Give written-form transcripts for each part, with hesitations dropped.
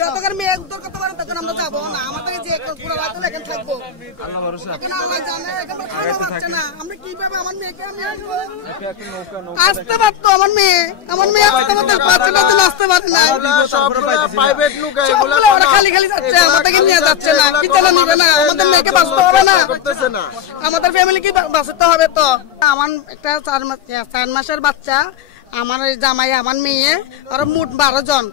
যতক্ষণ মেয়ে উত্তর করতে পারে তখন আমরা যাবো না। আমাদের যে পুরো রাত এখানে থাকবো, আল্লাহ জানে এখানে খাওয়া পাচ্ছে না। আমরা কিভাবে আমার মেয়েকে আমি আসতে পারতো, আমার মেয়ে আসতে পারছে না, আসতে পারে না, ওরা খালি খালি যাচ্ছে, আমাদেরকে নিয়ে যাচ্ছে না। কি জানা নিবে না, আমাদের মেয়েকে বাঁচতে হবে না, আমাদের ফ্যামিলিকে বাঁচাতে হবে। তো আমার একটা 4 মাসের বাচ্চা, আমার জামাই, আমার মেয়ে, ওরা মোট 12 জন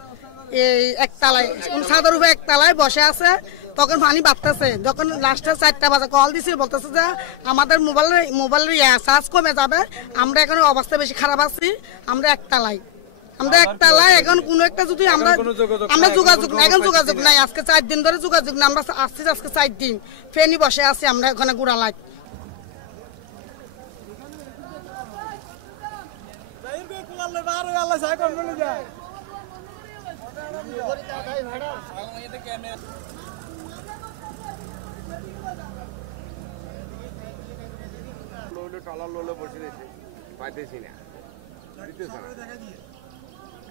এই একতলায়, ছাদের উপরে একতলায় বসে আছে। তখন পানি বাড়তেছে, যখন লাস্টে 4টা বাজে কল দিছি, বলতেছে যে আমাদের মোবাইলের চার্জ কমে যাবে, আমরা এখন অবস্থা বেশি খারাপ আছি, আমরা একতলায় এখন কোনো একটা যদি আমরা যোগাযোগ নাই, এখন যোগাযোগ নাই, আজকে 4 দিন ধরে যোগাযোগ নাই। আমরা আসছি আজকে 4 দিন ফেনি বসে আছি আমরা ওখানে গুড়ালাই।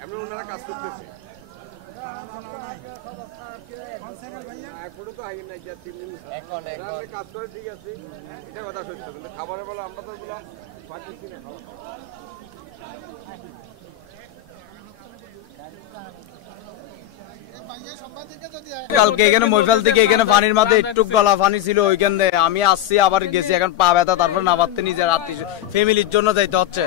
এমনি ওনারা কাজ করতেছে, এখনো তো আগে নাই, 3 দিন কাজ করে, ঠিক আছে, এটা কথা সত্য, কিন্তু খাবারের বেলা আমরা তো ওগুলা পাইতেছি না। কালকে এখানে মহিফাল থেকে এখানে পানির মাঝে একটু গলা পানি ছিল, ওইখানে আমি আসছি, আবার গেছি, এখন পা ব্যথা, তারপর না পারতে নিজের ফ্যামিলির জন্য যাইতে হচ্ছে।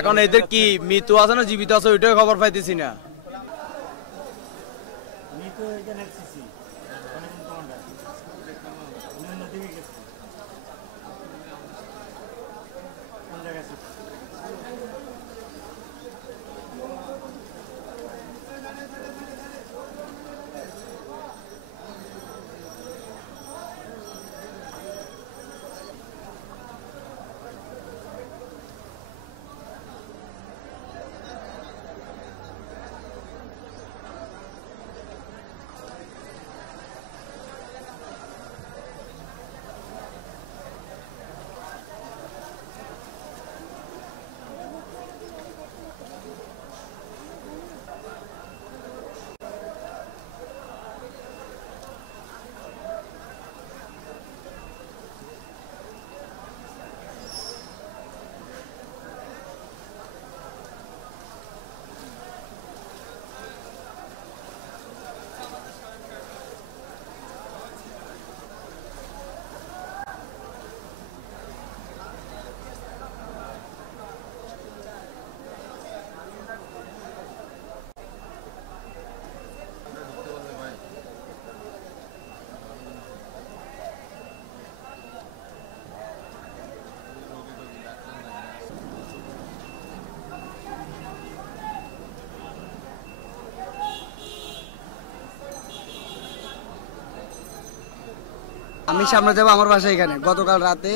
এখন এদের কি মৃত্যু আছে না জীবিত আছে ওইটাই খবর পাইতেছি না। আমি সামনে যাবো আমার বাসা এখানে। গতকাল রাতে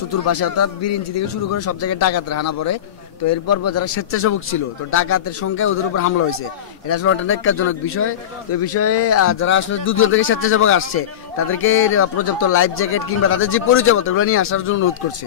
চতুর্পাশে অর্থাৎ বিরিঞ্চি থেকে শুরু করে সব জায়গায় ডাকাতের হানা পড়ে। তো এরপর যারা স্বেচ্ছাসেবক ছিল, তো ডাকাতের সংখ্যায় ওদের উপর হামলা হয়েছে। এটা আসলে একটা ন্যাক্কারজনক বিষয়। তো এই বিষয়ে যারা আসলে দূর থেকে স্বেচ্ছাসেবক আসছে তাদেরকে পর্যাপ্ত লাইফ জ্যাকেট কিংবা তাদের যে পরিচয়পত্র নিয়ে আসার জন্য অনুরোধ করছে।